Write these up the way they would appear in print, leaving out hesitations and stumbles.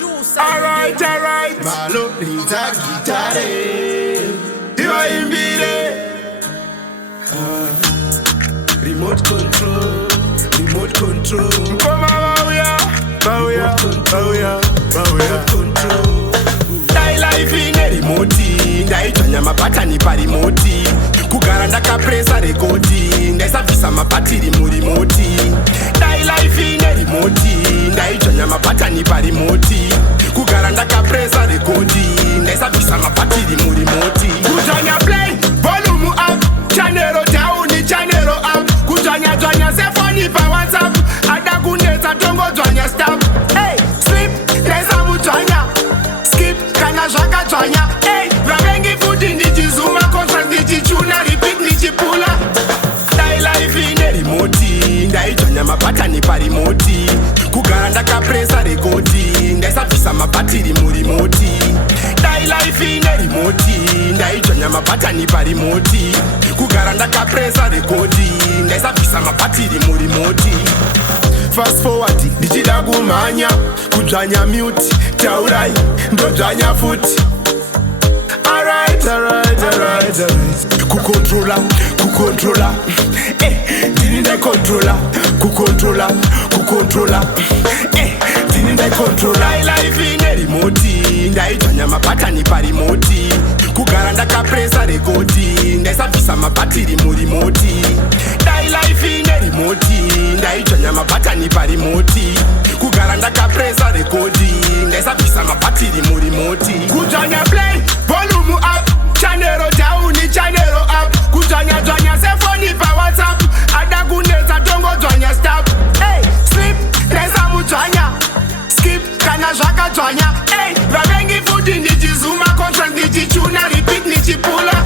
Alright, alright. Malo nita gitare Iwa imbire Remote control Koma bauya control Dai life ine remote Ndaichanya mapatani pa remote Kugara ndakapresa rekodi Ndaisabvisa mapatiri mu remote Dai life ine remote Ndaichanya mapatani pa remote Kugara ndakapresa rekodi Ndaisabvisa mapatiri mu remote Kujanya play, volume up Channel down, channel up Kujanya janya sefoni pa WhatsApp Ada kunetsa tongo janya stop Hey, sleep, leza mujanya Skip, kana zvaka janya Hey, vavengi futi ndichizuma Contract ndichichuna, repeat ndichipula Dai life ine remote Ndaijanya mapatani pa remote Kugara ndakapresa rekodi Ndaisabvisa mapatiri mu remote Dai life ine remote Ndaijanya mapatani pa remote Kugara ndakapresa rekodi Ndaisabvisa mapatiri mu remote Fast forward, ndichida kumhanya Kudzvanya mute, taurai, ndodzvanya futi Alright Kukontrola Ndini ndaikontrola Kukontrola Ndini ndaikontrola Dai life ine remote Ndaijanya mapatani pa remote Kugara ndakapresa rekodi Ndaisabvisa mapatiri mu remote Dai life ine remote Ndaijanya mapatani pa remote Kugara ndakapresa rekodi Ndaisabvisa mapatiri mu remote Kujanya play, volume up Channel down, channel up Kujanya janya sefoni pa WhatsApp Ada kunetsa tongo janya stop Hey, sleep, leza mujanya Skip, kana zvaka janya Hey, vavengi futi ndichizuma Contract ndichichuna, repeat ndichipula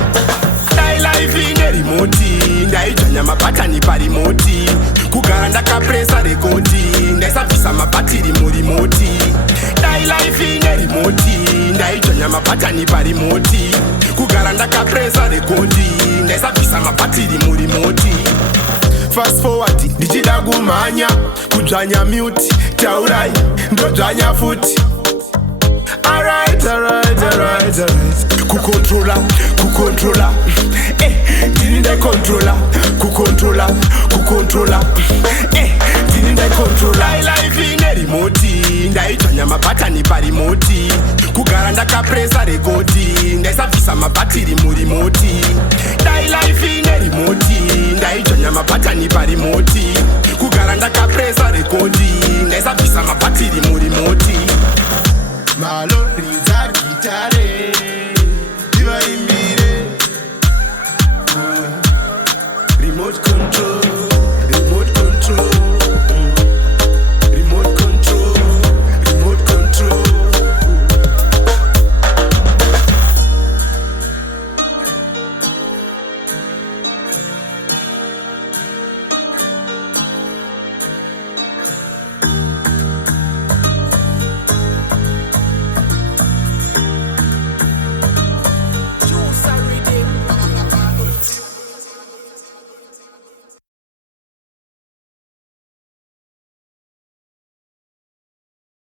Dai life ine remote Ndaijanya mapatani pa remote Kugara ndakapresa rekodi Ndaisabvisa mapatiri mu remote Dai life ine remote Ndaijanya mapatani pa remote Kugara ndakapresa rekodi Ndaisabvisa mapatiri mu remote Fast forward, ndichida kumhanya Kudzvanya mute, taurai, ndodzvanya futi Alright Kukontrola Ndini ndaikontrola Kukontrola Ndini ndaikontrola Dai life ine remote Ndaijanya mapatani pa remote Kugara ndakapresa rekodi Ndaisabvisa mapatiri mu remote Dai life ine remote Ndaijanya mapatani pa remote Kugara ndakapresa rekodi Ndaisabvisa mapatiri mu